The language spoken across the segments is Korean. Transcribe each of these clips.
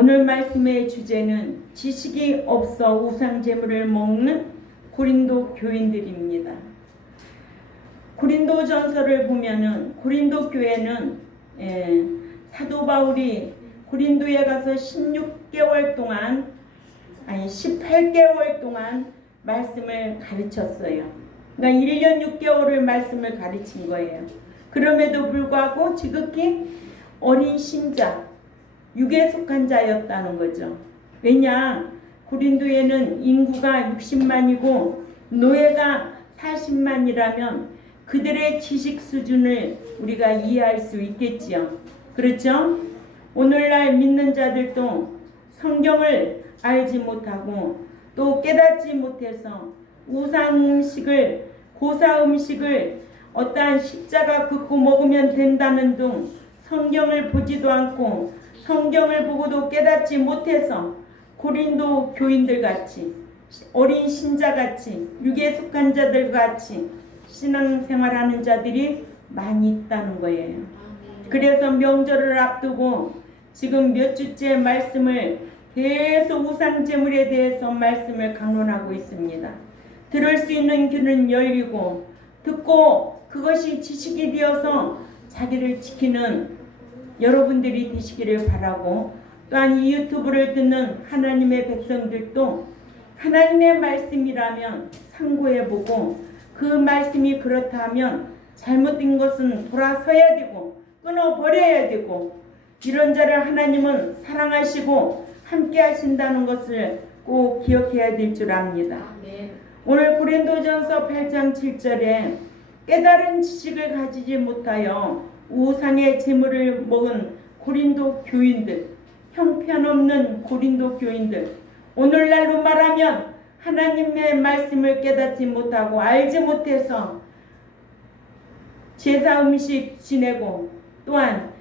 오늘 말씀의 주제는 지식이 없어 우상 제물을 먹는 고린도 교인들입니다. 고린도 전서를 보면은 고린도 교회는 예, 사도 바울이 고린도에 가서 16개월 동안 아니 18개월 동안 말씀을 가르쳤어요. 그러니까 1년 6개월을 말씀을 가르친 거예요. 그럼에도 불구하고 지극히 어린 신자, 육에 속한 자였다는 거죠. 왜냐? 고린도에는 인구가 60만이고 노예가 40만이라면 그들의 지식 수준을 우리가 이해할 수 있겠지요. 그렇죠? 오늘날 믿는 자들도 성경을 알지 못하고 또 깨닫지 못해서 우상 음식을 고사 음식을 어떠한 십자가 긋고 먹으면 된다는 등 성경을 보지도 않고 성경을 보고도 깨닫지 못해서 고린도 교인들 같이 어린 신자 같이 육에 속한 자들 같이 신앙생활하는 자들이 많이 있다는 거예요. 그래서 명절을 앞두고 지금 몇 주째 말씀을 계속 우상 제물에 대해서 말씀을 강론하고 있습니다. 들을 수 있는 귀는 열리고 듣고 그것이 지식이 되어서 자기를 지키는 여러분들이 되시기를 바라고 또한 이 유튜브를 듣는 하나님의 백성들도 하나님의 말씀이라면 참고해보고 그 말씀이 그렇다면 잘못된 것은 돌아서야 되고 끊어버려야 되고 이런 자를 하나님은 사랑하시고 함께 하신다는 것을 꼭 기억해야 될 줄 압니다. 오늘 고린도전서 8장 7절에 깨달은 지식을 가지지 못하여 우상의 재물을 먹은 고린도 교인들, 형편없는 고린도 교인들, 오늘날로 말하면 하나님의 말씀을 깨닫지 못하고 알지 못해서 제사 음식 지내고 또한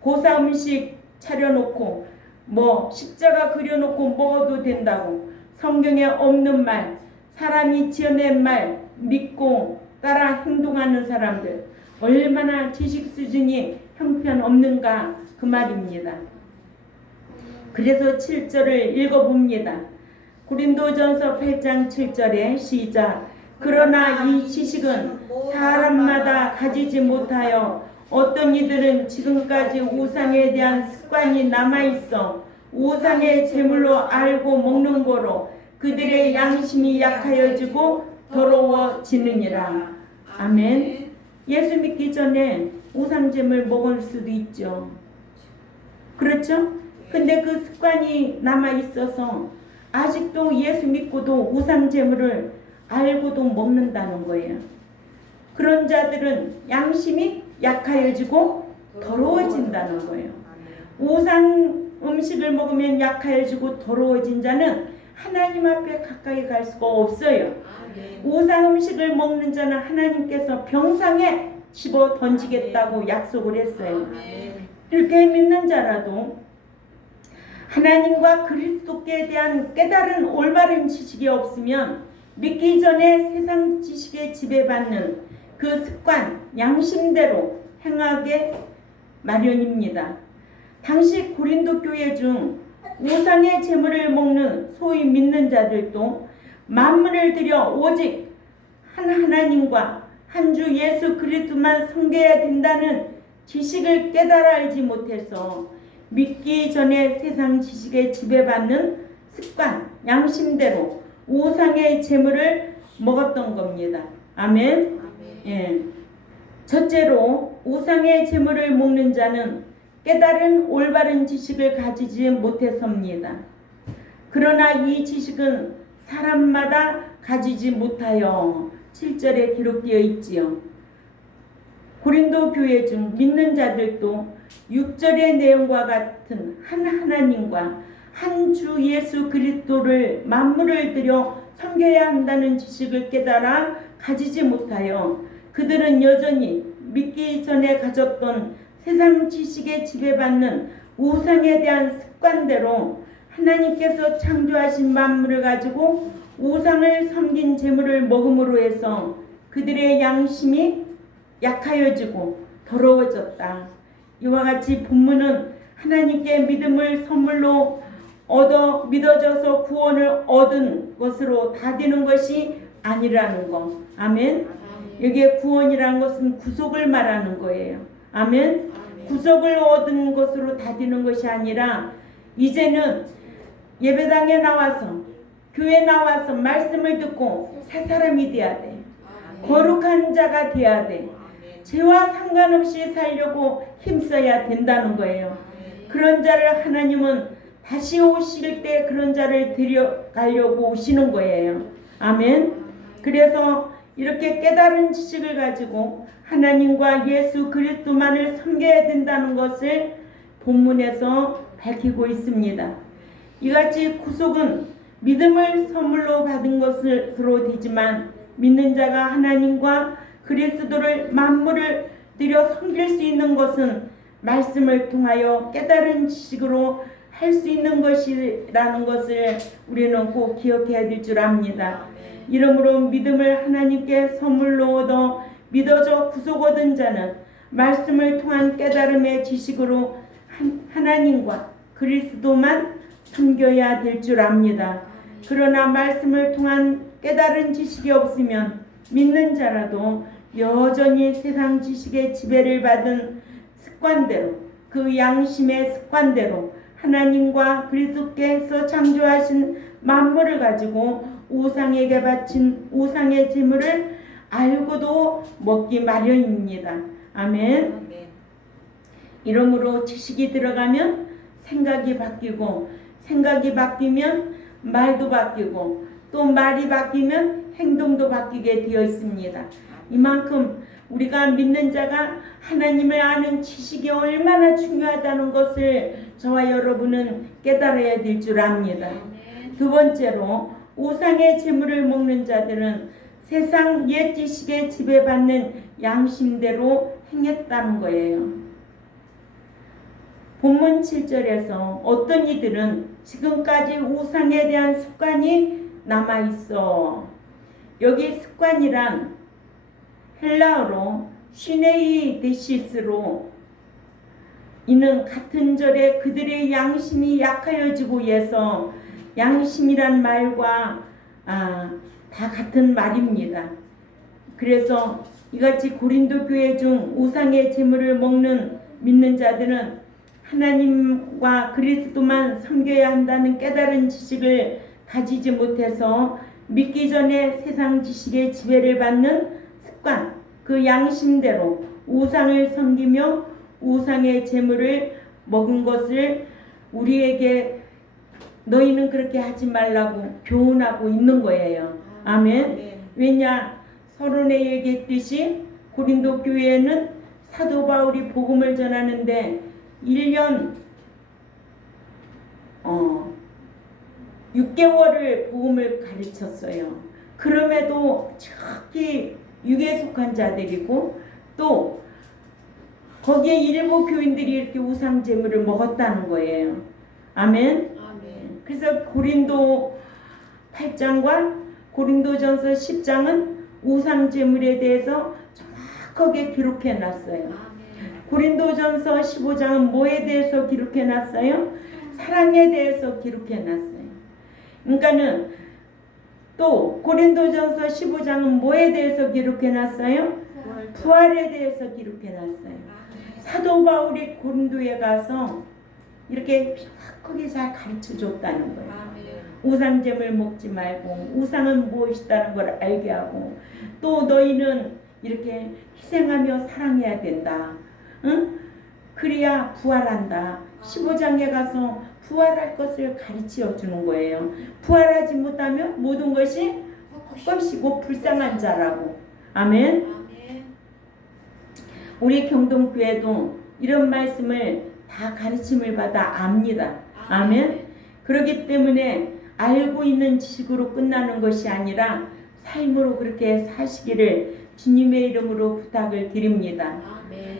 고사 음식 차려놓고 뭐 십자가 그려놓고 먹어도 된다고 성경에 없는 말 사람이 지어낸 말 믿고 따라 행동하는 사람들 얼마나 지식 수준이 형편없는가 그 말입니다. 그래서 7절을 읽어봅니다. 고린도전서 8장 7절에 시작 그러나 이 지식은 사람마다 가지지 못하여 어떤 이들은 지금까지 우상에 대한 습관이 남아있어 우상의 제물로 알고 먹는 거로 그들의 양심이 약하여지고 더러워지느니라. 아멘. 예수 믿기 전에 우상 제물 먹을 수도 있죠. 그렇죠? 근데 그 습관이 남아 있어서 아직도 예수 믿고도 우상 제물을 알고도 먹는다는 거예요. 그런 자들은 양심이 약하여지고 더러워진다는 거예요. 우상 음식을 먹으면 약하여지고 더러워진 자는 하나님 앞에 가까이 갈 수가 없어요. 우상 음식을 먹는 자는 하나님께서 병상에 집어 던지겠다고 약속을 했어요. 이렇게 믿는 자라도 하나님과 그리스도께 대한 깨달은 올바른 지식이 없으면 믿기 전에 세상 지식에 지배받는 그 습관, 양심대로 행하게 마련입니다. 당시 고린도 교회 중 우상의 재물을 먹는 소위 믿는 자들도 만물을 들여 오직 한 하나님과 한 주 예수 그리스도만 섬겨야 된다는 지식을 깨달아 알지 못해서 믿기 전에 세상 지식에 지배받는 습관, 양심대로 우상의 재물을 먹었던 겁니다. 아멘. 예. 첫째로 우상의 재물을 먹는 자는 깨달은 올바른 지식을 가지지 못해서입니다. 그러나 이 지식은 사람마다 가지지 못하여 7절에 기록되어 있지요. 고린도 교회 중 믿는 자들도 6절의 내용과 같은 한 하나님과 한 주 예수 그리스도를 만물을 들여 섬겨야 한다는 지식을 깨달아 가지지 못하여 그들은 여전히 믿기 전에 가졌던 세상 지식에 지배받는 우상에 대한 습관대로 하나님께서 창조하신 만물을 가지고 우상을 섬긴 재물을 먹음으로 해서 그들의 양심이 약하여지고 더러워졌다. 이와 같이 본문은 하나님께 믿음을 선물로 얻어 믿어져서 구원을 얻은 것으로 다 되는 것이 아니라는 거. 아멘. 여기에 구원이라는 것은 구속을 말하는 거예요. 아멘. 구속을 얻은 것으로 다 되는 것이 아니라 이제는 예배당에 나와서 교회 나와서 말씀을 듣고 새 사람이 돼야 돼. 거룩한 자가 돼야 돼. 죄와 상관없이 살려고 힘써야 된다는 거예요. 그런 자를 하나님은 다시 오실 때 그런 자를 데려가려고 오시는 거예요. 아멘. 그래서 이렇게 깨달은 지식을 가지고 하나님과 예수 그리스도만을 섬겨야 된다는 것을 본문에서 밝히고 있습니다. 이같이 구속은 믿음을 선물로 받은 것으로 되지만 믿는 자가 하나님과 그리스도를 만물을 들여 섬길 수 있는 것은 말씀을 통하여 깨달은 지식으로 할 수 있는 것이라는 것을 우리는 꼭 기억해야 될 줄 압니다. 이러므로 믿음을 하나님께 선물로 얻어 믿어져 구속 얻은 자는 말씀을 통한 깨달음의 지식으로 한- 하나님과 그리스도만 섬겨야 될 줄 압니다. 그러나 말씀을 통한 깨달은 지식이 없으면 믿는 자라도 여전히 세상 지식의 지배를 받은 습관대로 그 양심의 습관대로 하나님과 그리스도께서 창조하신 만물을 가지고 우상에게 바친 우상의 제물을 알고도 먹기 마련입니다. 아멘. 이러므로 지식이 들어가면 생각이 바뀌고 생각이 바뀌면 말도 바뀌고 또 말이 바뀌면 행동도 바뀌게 되어 있습니다. 이만큼 우리가 믿는 자가 하나님을 아는 지식이 얼마나 중요하다는 것을 저와 여러분은 깨달아야 될 줄 압니다. 두 번째로 우상의 재물을 먹는 자들은 세상 옛 지식에 지배받는 양심대로 행했다는 거예요. 본문 7절에서 어떤 이들은 지금까지 우상에 대한 습관이 남아 있어. 여기 습관이란 헬라어로 시네이 데시스로 이는 같은 절에 그들의 양심이 약하여지고 해서 양심이란 말과 아, 다 같은 말입니다. 그래서 이같이 고린도 교회 중 우상의 제물을 먹는 믿는 자들은 하나님과 그리스도만 섬겨야 한다는 깨달은 지식을 가지지 못해서 믿기 전에 세상 지식의 지배를 받는 습관, 그 양심대로 우상을 섬기며 우상의 제물을 먹은 것을 우리에게 너희는 그렇게 하지 말라고 교훈하고 있는 거예요. 아멘. 왜냐 서론에 얘기했듯이 고린도 교회에는 사도 바울이 복음을 전하는데 1년 어 6개월을 복음을 가르쳤어요. 그럼에도 특히 육에 속한 자들이고 또 거기에 일부 교인들이 이렇게 우상 제물을 먹었다는 거예요. 아멘. 그래서 고린도 8장과 고린도전서 10장은 우상 제물에 대해서 정확하게 기록해 놨어요. 고린도전서 15장은 뭐에 대해서 기록해 놨어요? 사랑에 대해서 기록해 놨어요. 그러니까는 또 고린도전서 15장은 뭐에 대해서 기록해 놨어요? 부활에 대해서 기록해 놨어요. 사도 바울이 고린도에 가서 이렇게 정확하게 잘 가르쳐 줬다는 거예요. 우상잼을 먹지 말고 우상은 무엇이다는 걸 알게 하고 또 너희는 이렇게 희생하며 사랑해야 된다. 응? 그래야 부활한다. 15장에 가서 부활할 것을 가르쳐 주는 거예요. 부활하지 못하면 모든 것이 헛것이고 불쌍한 자라고. 아멘. 우리 경동교회도 이런 말씀을 다 가르침을 받아 압니다. 아멘. 그렇기 때문에 알고 있는 지식으로 끝나는 것이 아니라 삶으로 그렇게 사시기를 주님의 이름으로 부탁을 드립니다.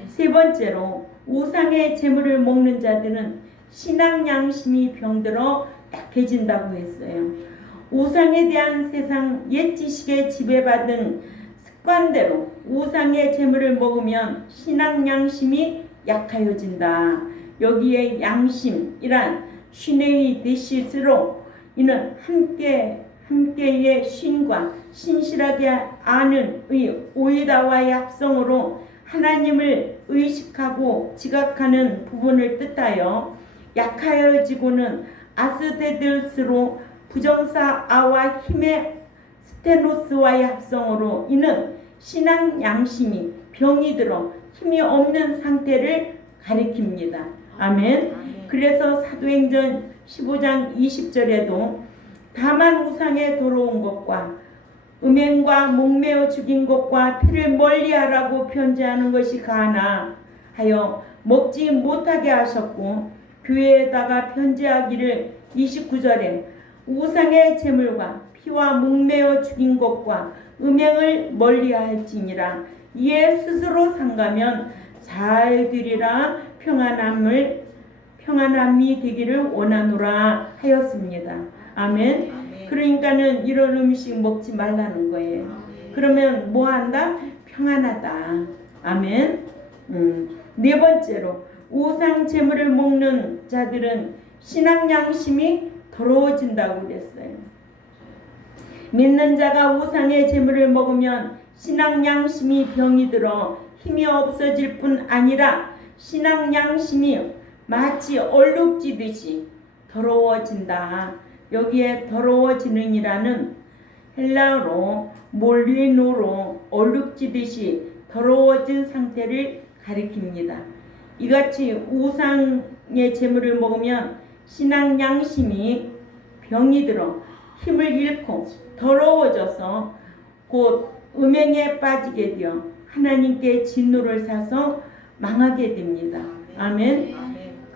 세 번째로 우상의 재물을 먹는 자들은 신앙 양심이 병들어 약해진다고 했어요. 우상에 대한 세상 옛 지식에 지배받은 습관대로 우상의 재물을 먹으면 신앙 양심이 약하여진다. 여기에 양심이란 신의 대시스로 이는 함께 함께의 신과 신실하게 아는 의 오이다와의 합성으로 하나님을 의식하고 지각하는 부분을 뜻하여 약하여지고는 아스데들스로 부정사 아와 힘의 스테노스와의 합성으로 이는 신앙 양심이 병이 들어 힘이 없는 상태를 가리킵니다. 아멘. 그래서 사도행전 15장 20절에도 다만 우상에 돌아온 것과 음행과 목매어 죽인 것과 피를 멀리하라고 편지하는 것이 가나 하여 먹지 못하게 하셨고 교회에다가 편지하기를 29절에 우상의 제물과 피와 목매어 죽인 것과 음행을 멀리할지니라. 이에 스스로 상가면 잘 되리라 평안함을 평안함이 되기를 원하노라 하였습니다. 아멘. 그러니까는 이런 음식 먹지 말라는 거예요. 그러면 뭐 한다? 평안하다. 아멘. 음. 네 번째로 우상 제물을 먹는 자들은 신앙 양심이 더러워진다고 그랬어요. 믿는 자가 우상의 제물을 먹으면 신앙 양심이 병이 들어 힘이 없어질 뿐 아니라 신앙 양심이 마치 얼룩지듯이 더러워진다. 여기에 더러워지는이라는 헬라어로 몰리노로 얼룩지듯이 더러워진 상태를 가리킵니다. 이같이 우상의 제물을 먹으면 신앙 양심이 병이 들어 힘을 잃고 더러워져서 곧 음행에 빠지게 되어 하나님께 진노를 사서 망하게 됩니다. 아멘.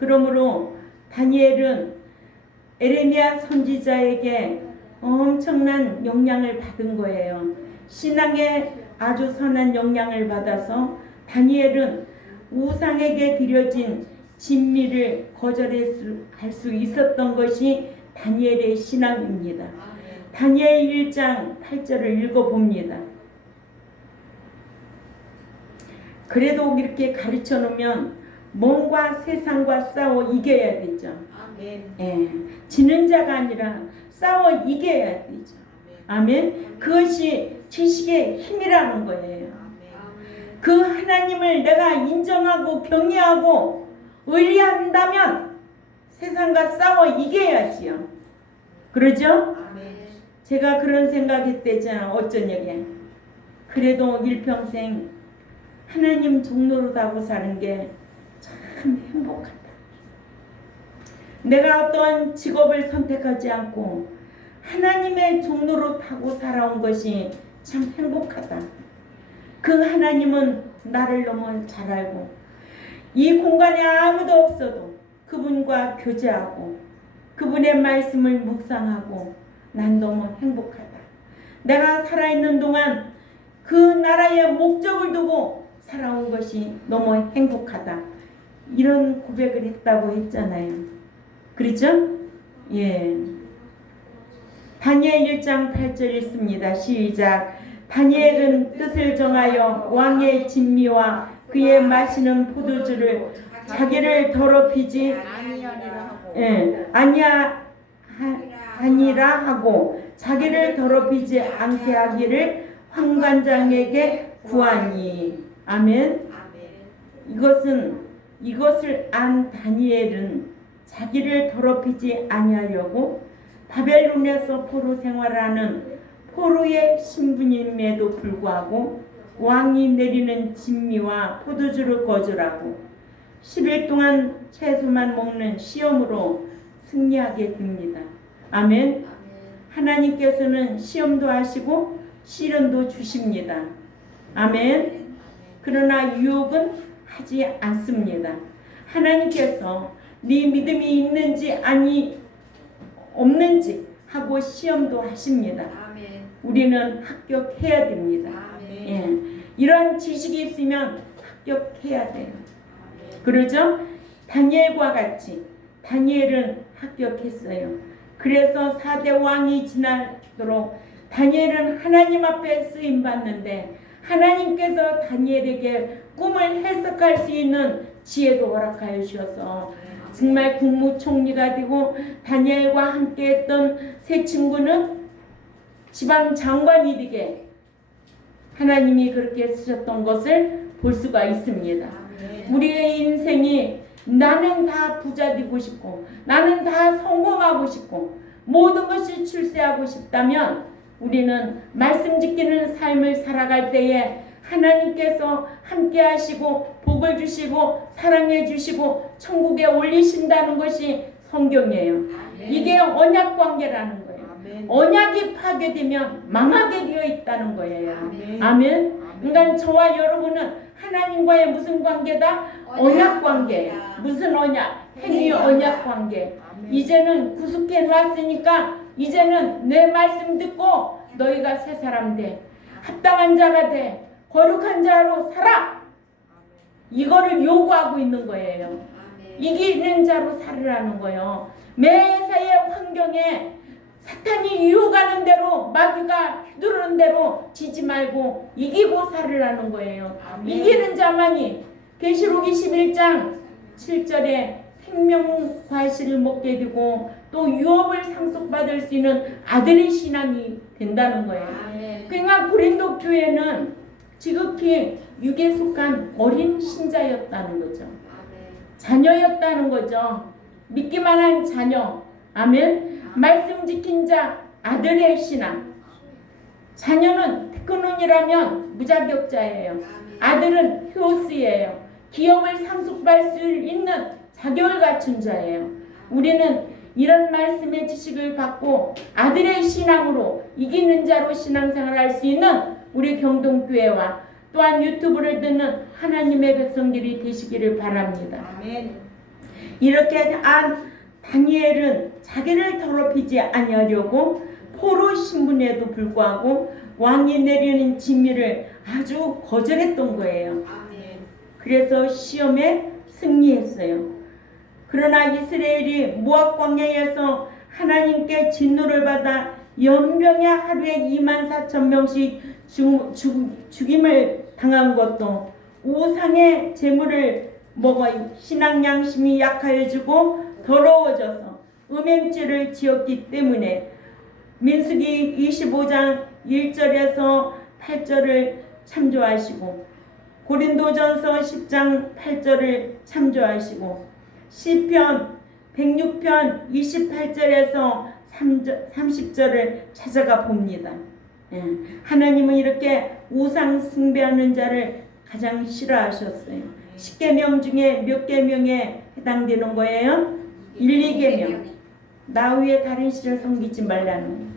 그러므로 다니엘은 에레미야 선지자에게 엄청난 영향을 받은 거예요. 신앙에 아주 선한 영향을 받아서 다니엘은 우상에게 드려진 진미를 거절할 수 있었던 것이 다니엘의 신앙입니다. 다니엘 1장 8절을 읽어봅니다. 그래도 이렇게 가르쳐 놓으면 몸과 세상과 싸워 이겨야 되죠. 예, 지는 자가 아니라 싸워 이겨야 되죠. 아멘. 그것이 지식의 힘이라는 거예요. 그 하나님을 내가 인정하고 경외하고 의리한다면 세상과 싸워 이겨야지요. 그러죠? 제가 그런 생각했대잖아. 얘기. 그래도 일평생 하나님 종로로 다고 사는 게 참 행복하다. 내가 어떤 직업을 선택하지 않고 하나님의 종로로 타고 살아온 것이 참 행복하다. 그 하나님은 나를 너무 잘 알고 이 공간에 아무도 없어도 그분과 교제하고 그분의 말씀을 묵상하고 난 너무 행복하다. 내가 살아있는 동안 그 나라의 목적을 두고 살아온 것이 너무 행복하다. 이런 고백을 했다고 했잖아요. 그렇죠? 예. 다니엘 1장 8절 읽습니다. 시작. 다니엘은 뜻을 정하여 왕의 진미와 그의 마시는 포도주를 자기를 더럽히지 예, 아니야 하, 아니라 하고 자기를 더럽히지 않게 하기를 황관장에게 구하니 아멘. 이것은 이것을 안 다니엘은 자기를 더럽히지 아니하려고 바벨론에서 포로 생활하는 포로의 신분임에도 불구하고 왕이 내리는 진미와 포도주를 거절하고 10일 동안 채소만 먹는 시험으로 승리하게 됩니다. 아멘. 하나님께서는 시험도 하시고 시련도 주십니다. 아멘. 그러나 유혹은 하지 않습니다. 하나님께서 네 믿음이 있는지 아니 없는지 하고 시험도 하십니다. 우리는 합격해야 됩니다. 예. 이런 지식이 있으면 합격해야 돼요. 그러죠? 다니엘과 같이 다니엘은 합격했어요. 그래서 4대 왕이 지나도록 다니엘은 하나님 앞에 쓰임 받는데 하나님께서 다니엘에게 꿈을 해석할 수 있는 지혜도 허락하여 주셔서 정말 국무총리가 되고 다니엘과 함께했던 세 친구는 지방 장관이 되게 하나님이 그렇게 쓰셨던 것을 볼 수가 있습니다. 우리의 인생이 나는 다 부자 되고 싶고 나는 다 성공하고 싶고 모든 것이 출세하고 싶다면 우리는 말씀 지키는 삶을 살아갈 때에 하나님께서 함께 하시고 복을 주시고 사랑해 주시고 천국에 올리신다는 것이 성경이에요. 이게 언약 관계라는 거예요. 언약이 파괴되면 망하게 되어 있다는 거예요. 아멘. 그러니까 저와 여러분은 하나님과의 무슨 관계다? 언약 관계. 무슨 언약? 행위 언약 관계. 이제는 구속해 놨으니까 이제는 내 말씀 듣고 너희가 새 사람 돼. 합당한 자가 돼. 거룩한 자로 살아. 이거를 요구하고 있는 거예요. 이기는 자로 살으라는 거예요. 매사의 환경에 사탄이 유혹하는 대로 마귀가 누르는 대로 지지 말고 이기고 살으라는 거예요. 이기는 자만이 계시록 21장 7절에 생명 과실을 먹게 되고 또 유업을 상속받을 수 있는 아들의 신앙이 된다는 거예요. 그러니까 고린도 교회는 지극히 육에 속한 어린 신자였다는 거죠. 자녀였다는 거죠. 믿기만 한 자녀. 아멘. 말씀 지킨 자 아들의 신앙. 자녀는 테크논이라면 무자격자예요. 아들은 효스예요. 기업을 상속받을 수 있는 자격을 갖춘 자예요. 우리는 이런 말씀의 지식을 받고 아들의 신앙으로 이기는 자로 신앙생활을 할수 있는 우리 경동교회와 또한 유튜브를 듣는 하나님의 백성들이 되시기를 바랍니다. 이렇게 한 다니엘은 자기를 더럽히지 아니하려고 포로 신분에도 불구하고 왕이 내리는 진미를 아주 거절했던 거예요. 그래서 시험에 승리했어요. 그러나 이스라엘이 모압 광야에서 하나님께 진노를 받아 연병에 하루에 2만 4천 명씩 죽, 죽, 죽임을 당한 것도 우상의 재물을 먹어 신앙 양심이 약하여지고 더러워져서 음행죄를 지었기 때문에 민수기 25장 1절에서 8절을 참조하시고 고린도전서 10장 8절을 참조하시고 시편 106편 28절에서 30절을 찾아가 봅니다. 예, 하나님은 이렇게 우상 숭배하는 자를 가장 싫어하셨어요. 10계명 중에 몇 계명에 해당되는 거예요? 1, 2계명. 나 외에 다른 신을 섬기지 말라는 거예요.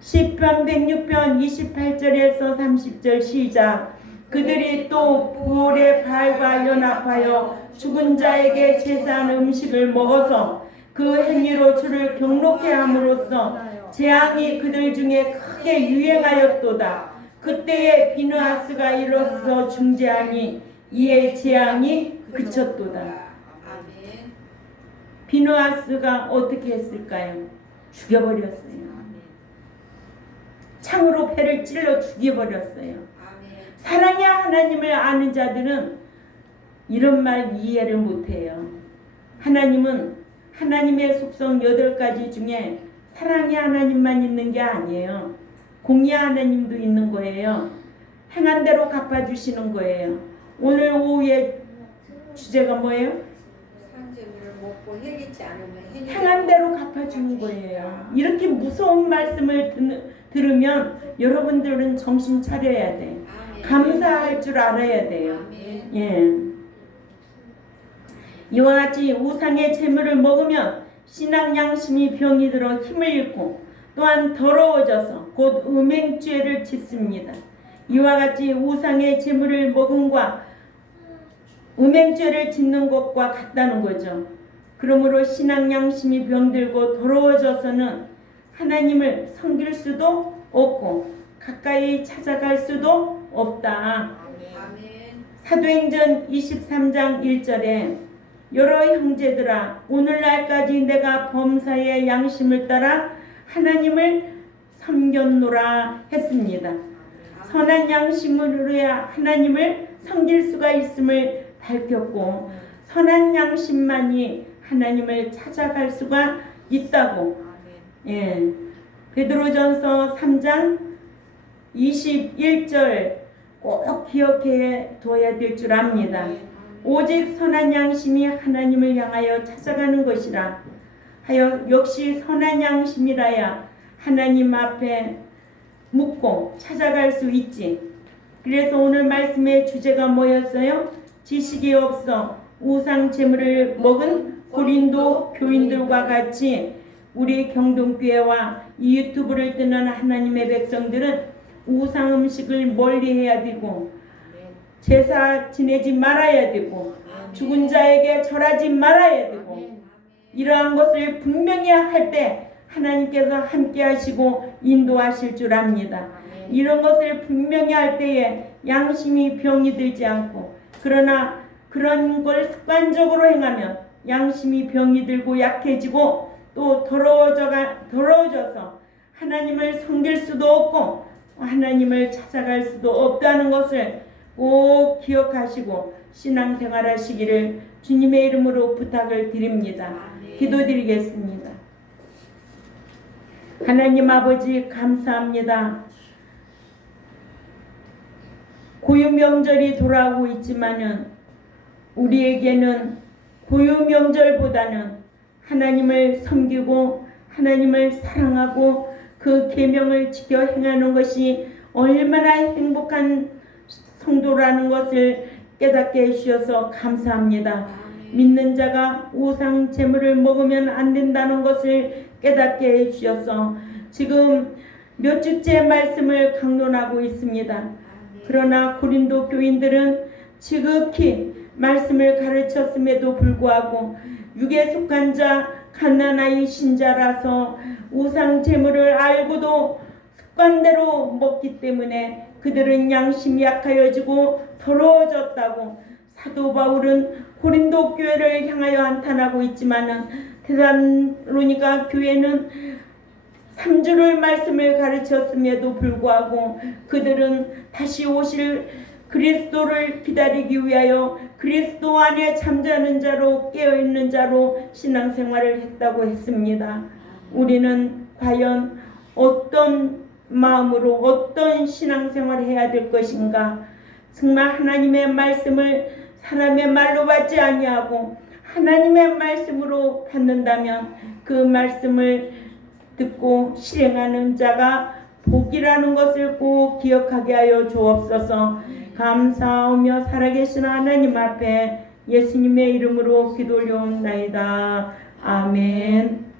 시편 106편 28절에서 30절 시작 그들이 또 부올의 발과 연합하여 죽은 자에게 제사한 음식을 먹어서 그 행위로 주를 경록해 함으로써 재앙이 그들 중에 크게 유행하였도다. 그때에 비느하스가 일어서 중재하니 이에 재앙이 그쳤도다. 비느하스가 어떻게 했을까요? 죽여버렸어요. 창으로 배를 찔러 죽여버렸어요. 사랑의 하나님을 아는 자들은 이런 말 이해를 못해요. 하나님은 하나님의 속성 여덟 가지 중에 사랑의 하나님만 있는 게 아니에요. 공의 하나님도 있는 거예요. 행한 대로 갚아주시는 거예요. 오늘 오후에 주제가 뭐예요? 행한 대로 갚아주는 거예요. 이렇게 무서운 말씀을 듣는, 들으면 여러분들은 정신 차려야 돼. 감사할 줄 알아야 돼요. 예. 이와 같이 우상의 재물을 먹으면 신앙 양심이 병이 들어 힘을 잃고 또한 더러워져서 곧 음행죄를 짓습니다. 이와 같이 우상의 재물을 먹음과 음행죄를 짓는 것과 같다는 거죠. 그러므로 신앙 양심이 병들고 더러워져서는 하나님을 섬길 수도 없고 가까이 찾아갈 수도 없다. 사도행전 23장 1절에 여러 형제들아 오늘날까지 내가 범사의 양심을 따라 하나님을 섬겼노라 했습니다. 선한 양심으로야 하나님을 섬길 수가 있음을 밝혔고 선한 양심만이 하나님을 찾아갈 수가 있다고. 예. 베드로전서 3장 21절 꼭 기억해 둬야 될 줄 압니다. 오직 선한 양심이 하나님을 향하여 찾아가는 것이라 하여 역시 선한 양심이라야 하나님 앞에 묻고 찾아갈 수 있지. 그래서 오늘 말씀의 주제가 뭐였어요? 지식이 없어 우상 제물을 먹은 고린도 교인들과 같이 우리 경동교회와 이 유튜브를 뜨는 하나님의 백성들은 우상 음식을 멀리해야 되고 제사 지내지 말아야 되고 죽은 자에게 절하지 말아야 되고 이러한 것을 분명히 할 때 하나님께서 함께 하시고 인도하실 줄 압니다. 이런 것을 분명히 할 때에 양심이 병이 들지 않고 그러나 그런 걸 습관적으로 행하면 양심이 병이 들고 약해지고 또 더러워져가 더러워져서 하나님을 섬길 수도 없고 하나님을 찾아갈 수도 없다는 것을 꼭 기억하시고 신앙생활 하시기를 주님의 이름으로 부탁을 드립니다. 기도드리겠습니다. 하나님 아버지 감사합니다. 고유 명절이 돌아오고 있지만은 우리에게는 고유 명절보다는 하나님을 섬기고 하나님을 사랑하고 그 계명을 지켜 행하는 것이 얼마나 행복한 성도라는 것을 깨닫게 해주셔서 감사합니다. 믿는 자가 우상 제물을 먹으면 안 된다는 것을 깨닫게 해주셔서 지금 몇 주째 말씀을 강론하고 있습니다. 그러나 고린도 교인들은 지극히 말씀을 가르쳤음에도 불구하고 육에 속한 자 갓난아이 신자라서 우상 제물을 알고도 습관대로 먹기 때문에 그들은 양심이 약하여지고 더러워졌다고 사도 바울은 고린도 교회를 향하여 한탄하고 있지만은 테살로니가 교회는 3주를 말씀을 가르쳤음에도 불구하고 그들은 다시 오실 그리스도를 기다리기 위하여 그리스도 안에 잠자는 자로 깨어있는 자로 신앙생활을 했다고 했습니다. 우리는 과연 어떤 마음으로 어떤 신앙생활을 해야 될 것인가? 정말 하나님의 말씀을 사람의 말로 받지 아니하고 하나님의 말씀으로 받는다면 그 말씀을 듣고 실행하는 자가 복이라는 것을 꼭 기억하게 하여 주옵소서. 감사하며 살아계신 하나님 앞에 예수님의 이름으로 기도 올려옵나이다. 아멘.